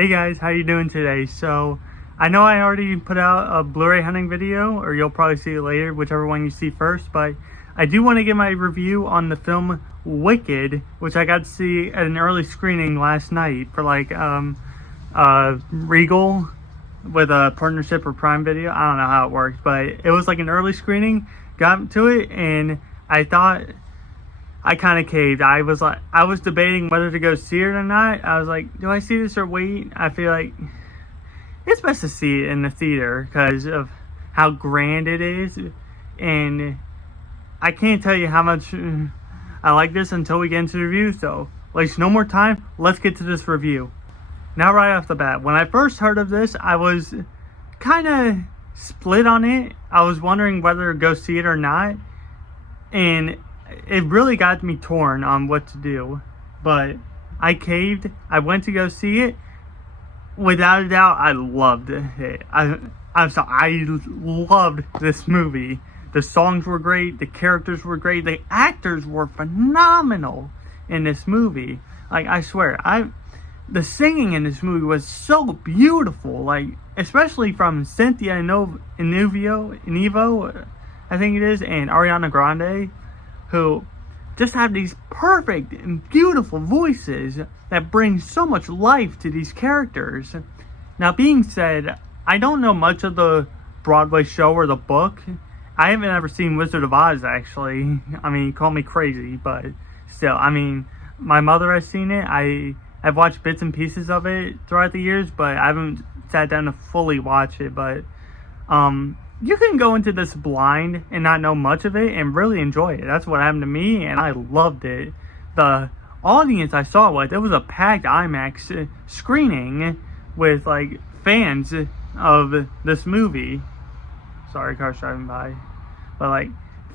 Hey guys, how you doing today? So, I know I already put out a Blu-ray hunting video, or you'll probably see it later, whichever one you see first, but I do want to give my review on the film Wicked, which I got to see at an early screening last night for Regal with a partnership or Prime Video. I don't know how it works, but it was like an early screening, got to it, and I thought I kind of caved. I was debating whether to go see it or not. I was like, do I see this or wait? I feel like it's best to see it in the theater because of how grand it is. And I can't tell you how much I like this until we get into the review. So, waste no more time. Let's get to this review. Now, right off the bat, when I first heard of this, I was kind of split on it. I was wondering whether to go see it or not. And it really got me torn on what to do, but I caved. I went to go see it. Without a doubt, I loved it. I loved this movie. The songs were great. The characters were great. The actors were phenomenal in this movie. Like, I swear, the singing in this movie was so beautiful. Like, especially from Cynthia Erivo, I think it is, and Ariana Grande, who just have these perfect and beautiful voices that bring so much life to these characters. Now, being said, I don't know much of the Broadway show or the book. I haven't ever seen Wizard of Oz, actually. I mean, call me crazy, but still, I mean, my mother has seen it. I've watched bits and pieces of it throughout the years, but I haven't sat down to fully watch it. But you can go into this blind and not know much of it and really enjoy it. That's what happened to me, and I loved it. The audience I saw it was a packed IMAX screening with like fans of this movie. Sorry, cars driving by. But like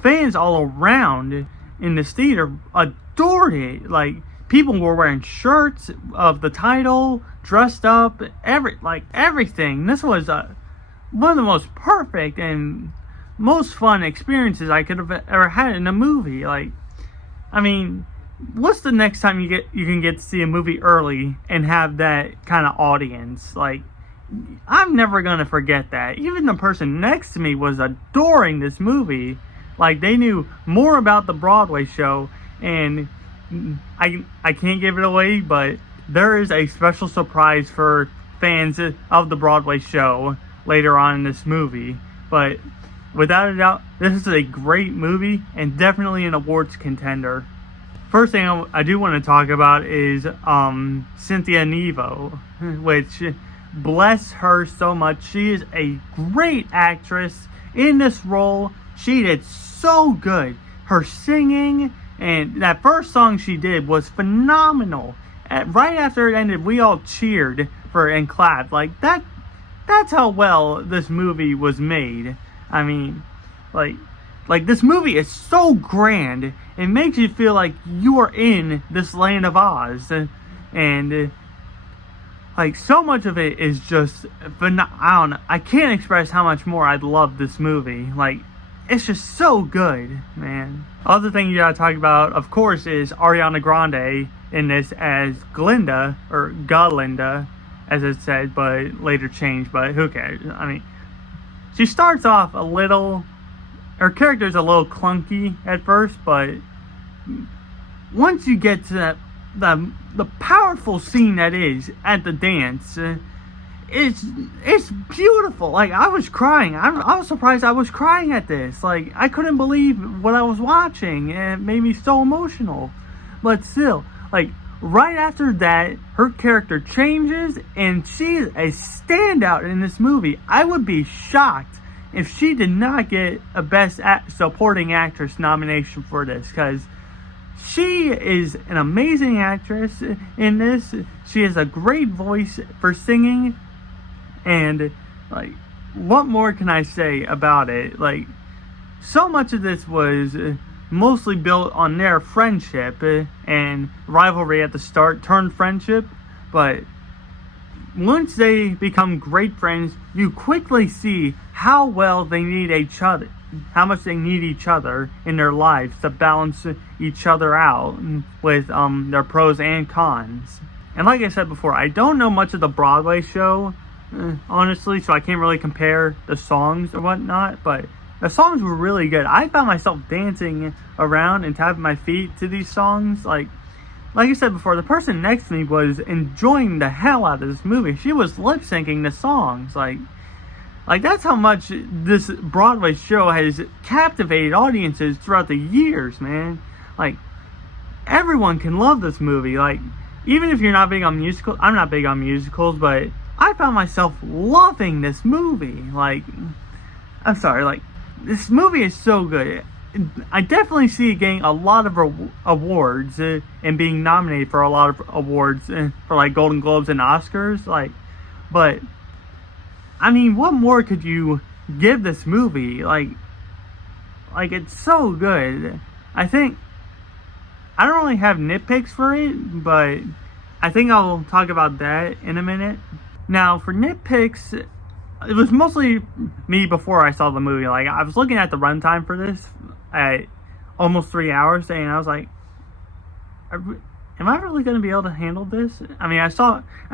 fans all around in this theater adored it. Like people were wearing shirts of the title, dressed up, everything. This was one of the most perfect and most fun experiences I could have ever had in a movie. Like, I mean, what's the next time you can get to see a movie early and have that kind of audience? Like, I'm never gonna forget that. Even the person next to me was adoring this movie. Like, they knew more about the Broadway show, and I can't give it away, but there is a special surprise for fans of the Broadway show later on in this movie. But without a doubt, this is a great movie and definitely an awards contender. First thing I do want to talk about is Cynthia Erivo, which, bless her so much. She is a great actress in this role. She did so good. Her singing and that first song she did was phenomenal. Right after it ended, we all cheered for and clapped. Like, that's how well this movie was made. I mean, like this movie is so grand. It makes you feel like you are in this land of Oz. And like, so much of it is just I don't know. I can't express how much more I love this movie. Like, it's just so good, man. Other thing you gotta talk about, of course, is Ariana Grande in this as Glinda, or Galinda, as it said, but later changed, but who cares? I mean, she starts off her character's a little clunky at first, but once you get to the powerful scene that is at the dance, it's beautiful. Like, I was crying. I was surprised I was crying at this. Like, I couldn't believe what I was watching, and it made me so emotional. But still, like, right after that, her character changes, and she is a standout in this movie. I would be shocked if she did not get a Best Supporting Actress nomination for this, because she is an amazing actress in this. She has a great voice for singing, and, like, what more can I say about it? Like, so much of this was mostly built on their friendship and rivalry at the start turned friendship, but once they become great friends, you quickly see how well they need each other, how much they need each other in their lives to balance each other out with their pros and cons. And like I said before, I don't know much of the Broadway show, honestly, so I can't really compare the songs or whatnot, but the songs were really good. I found myself dancing around and tapping my feet to these songs. Like I said before, the person next to me was enjoying the hell out of this movie. She was lip syncing the songs. Like that's how much this Broadway show has captivated audiences throughout the years, man. Like, everyone can love this movie. Like, even if you're not big on musicals, I'm not big on musicals, but I found myself loving this movie. Like, I'm sorry, like, this movie is so good. I definitely see it getting a lot of awards and being nominated for a lot of awards for, like, Golden Globes and Oscars. Like, but I mean, what more could you give this movie? Like it's so good. I think I don't really have nitpicks for it, but I think I'll talk about that in a minute. Now, for nitpicks, it was mostly me before I saw the movie. Like, I was looking at the runtime for this at almost 3 hours, and I was like, am I really going to be able to handle this? I mean, I've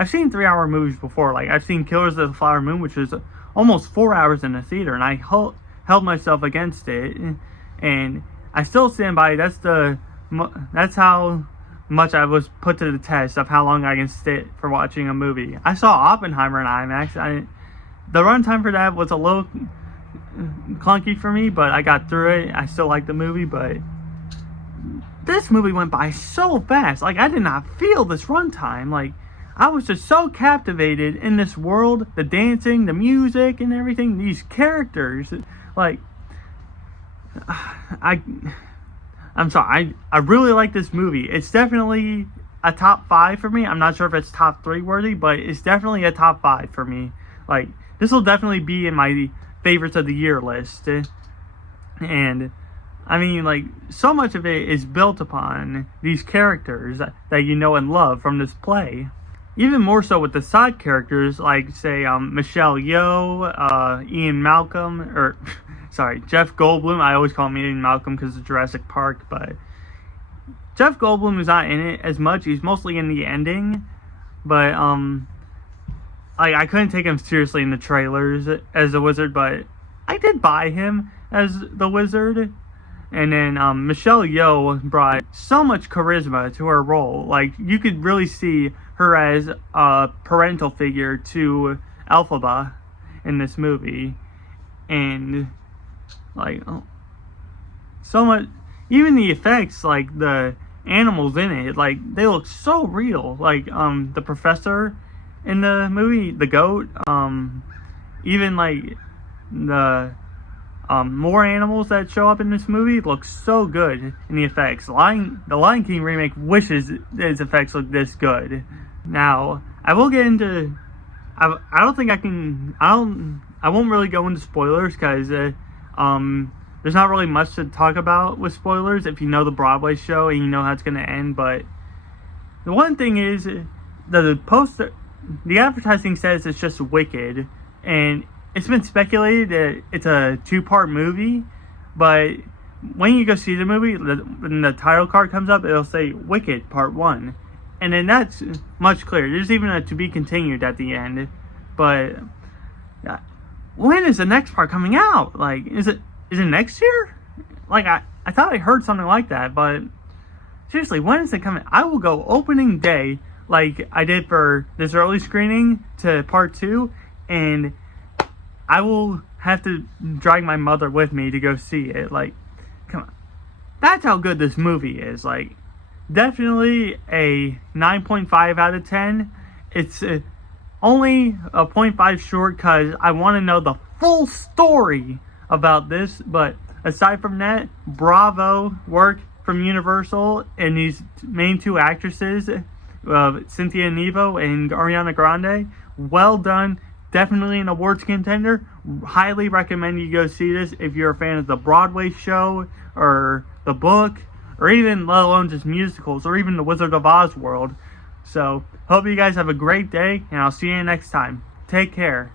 seen 3-hour movies before. Like, I've seen Killers of the Flower Moon, which is almost 4 hours in the theater, and I held myself against it, and I still stand by. That's how much I was put to the test of how long I can sit for watching a movie. I saw Oppenheimer in IMAX. The runtime for that was a little clunky for me, but I got through it. I still like the movie, but this movie went by so fast. Like, I did not feel this runtime. Like, I was just so captivated in this world, the dancing, the music, and everything. These characters, like, I'm sorry. I really like this movie. It's definitely a top 5 for me. I'm not sure if it's top 3 worthy, but it's definitely a top 5 for me. Like, this will definitely be in my favorites of the year list. And I mean, like, so much of it is built upon these characters that you know and love from this play. Even more so with the side characters, like, say, Michelle Yeoh, Ian Malcolm, or, sorry, Jeff Goldblum. I always call him Ian Malcolm because of Jurassic Park, but Jeff Goldblum is not in it as much. He's mostly in the ending, but, I couldn't take him seriously in the trailers as the wizard, but I did buy him as the wizard. And then Michelle Yeoh brought so much charisma to her role. Like, you could really see her as a parental figure to Elphaba in this movie. And, like, so much, even the effects, like, the animals in it, like, they look so real. Like, the professor in the movie, the goat, even, like, the more animals that show up in this movie look so good in the effects. The Lion King remake wishes its effects look this good. Now, I will get into, I won't really go into spoilers because there's not really much to talk about with spoilers if you know the Broadway show and you know how it's going to end. But the one thing is, the advertising says it's just Wicked, and it's been speculated that it's a 2-part movie, but when you go see the movie, when the title card comes up, it'll say Wicked Part 1. And then that's much clearer. There's even a to be continued at the end. But when is the next part coming out? Like, is it next year? Like, I thought I heard something like that, but seriously, when is it coming? I will go opening day, like I did for this early screening, to Part 2, and I will have to drag my mother with me to go see it. Like, come on. That's how good this movie is. Like, definitely a 9.5 out of 10. It's only a 0.5 short because I want to know the full story about this. But aside from that, bravo work from Universal and these main 2 actresses, Cynthia Erivo and Ariana Grande. Well done. Definitely an awards contender. Highly recommend you go see this if you're a fan of the Broadway show or the book, or even, let alone just musicals, or even the Wizard of Oz world. So, hope you guys have a great day, and I'll see you next time. Take care.